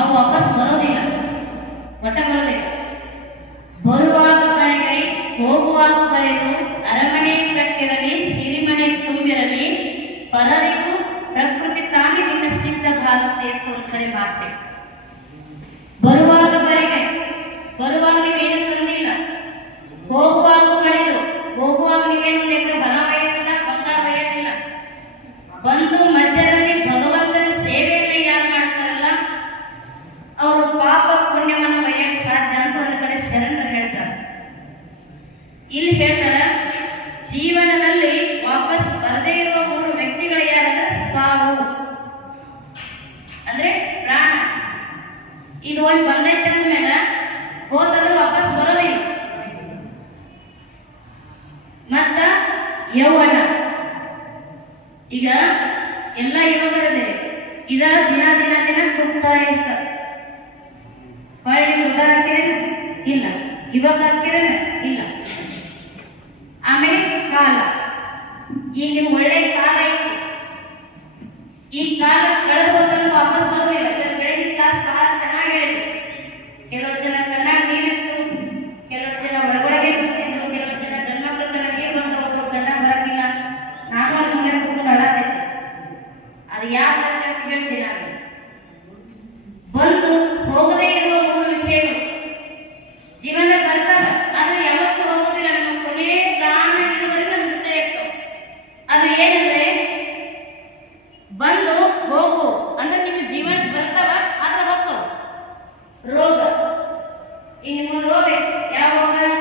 ಅವು ವಾಪಸ್ ಬರೋದಿಲ್ಲ, ಒಟ್ಟ ಬರೋದಿಲ್ಲ. ಬರುವಾಗ ಬರೆಗೈ, ಹೋಗುವಾಗ ಬರೆದು ಅರಮನೆ ಕಟ್ಟಿರಲಿ, ಸಿರಿಮನೆ ತುಂಬಿರಲಿ, ಪರರಿಗೂ ಪ್ರಕೃತಿ ತಾನೇ ಒಂದು ಕಡೆ ಮಾಡ್ತೇವೆ. ಬರುವಾಗ ಬರೆಗೈ, ಬರುವಾಗ ನೀವೇನು ತಂದಿಲ್ಲ ಹೋಗುವಾಗ ಬರೆದು, ಹೋಗುವಾಗ ನೀವೇನು ಲೆಕ್ಕ ಬಲ ಒಯ್ಯೋದಿಲ್ಲ ಬಂಗಾರ ಒಯ್ಯೋದಿಲ್ಲ ಬಂದು ಇಲ್ಲಿ ಹೇಳ್ತಾರ, ಜೀವನದಲ್ಲಿ ವಾಪಸ್ ಬರದೇ ಇರುವ ಮೂರು ವ್ಯಕ್ತಿಗಳು ಯಾರಂದ್ರೆ ಸಾವು. ಅಂದ್ರೆ ಪ್ರಾಣ. ಇದು ಒಂದು ಬಂದೈತೆ ಅಂದ್ಮೇಲೆ ಹೋದ್ರೆ ವಾಪಸ್ ಬರೋದಿಲ್ಲ ಮತ್ತ ಯೌವನ. ಈಗ ಎಲ್ಲ ಯುವಕರದೇ ಇದ ದಿನ ದಿನ ದಿನ ತುಂಬಾ ಇರ್ತದೆ ಹೊಳ್ಳಿ ಸುಧಾರ ಇಲ್ಲ. ಇವಾಗ ಹಾಕಿರೇನೆ? ಇಲ್ಲ. ಆಮೇಲೆ ಕಾಲ. ಈಗ ಒಳ್ಳೆ ಕಾಲ ಐತಿ. ಈ ಕಾಲ ಕಳೆದ Y en